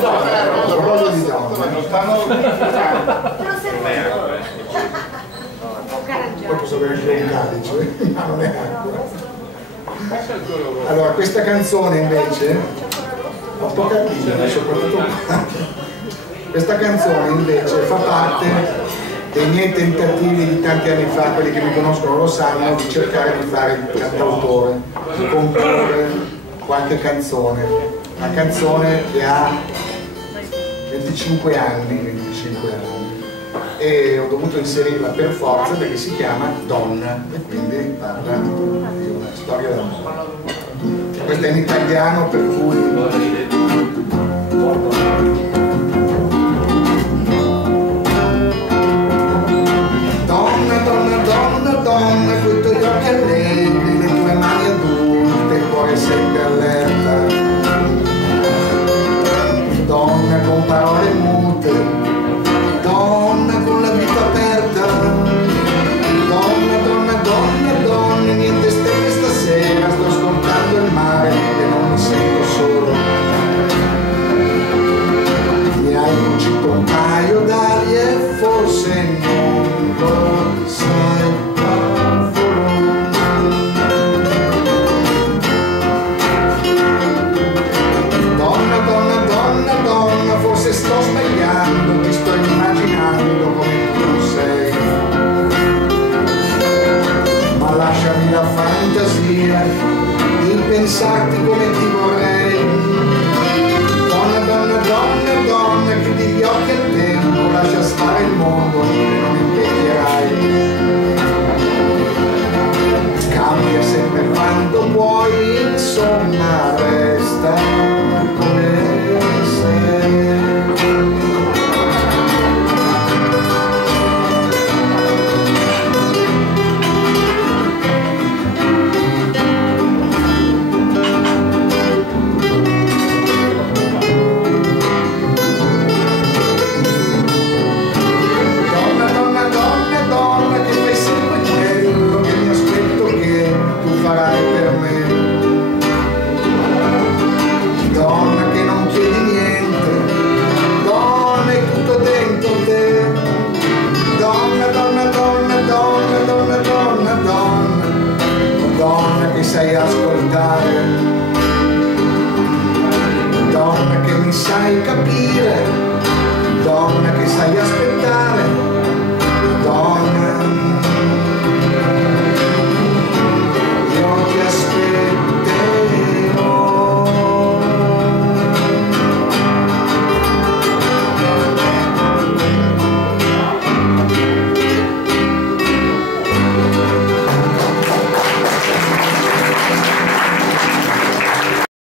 proposito di donne, poi posso avere anche un calice, ma non è acqua. Allora, questa canzone invece, molto carina, soprattutto qua. Questa canzone invece fa parte dei miei tentativi di tanti anni fa, quelli che mi conoscono lo sanno, di cercare di fare il cantautore, di comporre qualche canzone, una canzone che ha 25 anni, e ho dovuto inserirla per forza perché si chiama Donna e quindi parla di una storia d'amore. Questa è in italiano, per cui donna, donna, donna, donna, coi tuoi occhi allegri, le tue mani adulte, il cuore sempre allerta. Donna con parole mute, donna con la vita aperta. Donna, donna, donna, donna, niente stelle stasera, sto ascoltando il mare e non mi sento solo. Mi hai cucito un paio d'ali e forse non lo sai, cavolo. Donna, donna, donna, donna, forse sto sbagliando, ti sto immaginando come tu sei. Ma lasciami la fantasia di pensarti come ti vorrei. Donna, donna, donna, donna, chiudi gli occhi al tempo, lascia stare il mondo e non invecchierai. Cambia sempre quando puoi, insomma resta come sei. Sai ascoltare, donna che mi sai capire, donna che sai aspettare,